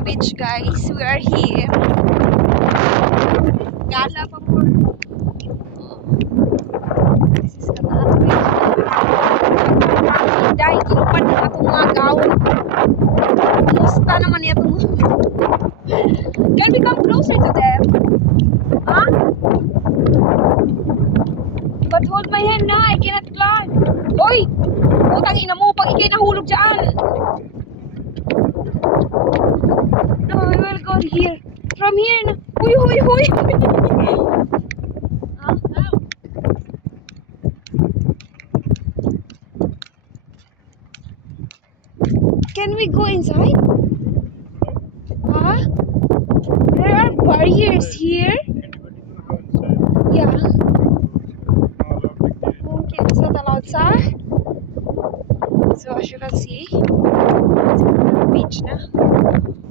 Canara Beach, guys. We are here. Gala pa po. This is Canara Beach. Dahil kilupad na itong mga gawin. Kumusta naman niya itong... Can we come closer to them? Huh? But hold my hand na. I cannot climb. Hoy! Putang ina mo pag ikay nahulog dyan. No, we will go here. From here na. Huy, huy, huy. Huh? Can we go inside? Huh? There are barriers here. Yeah. ممكن not allowed, صح? So as you can see, it's a beach na.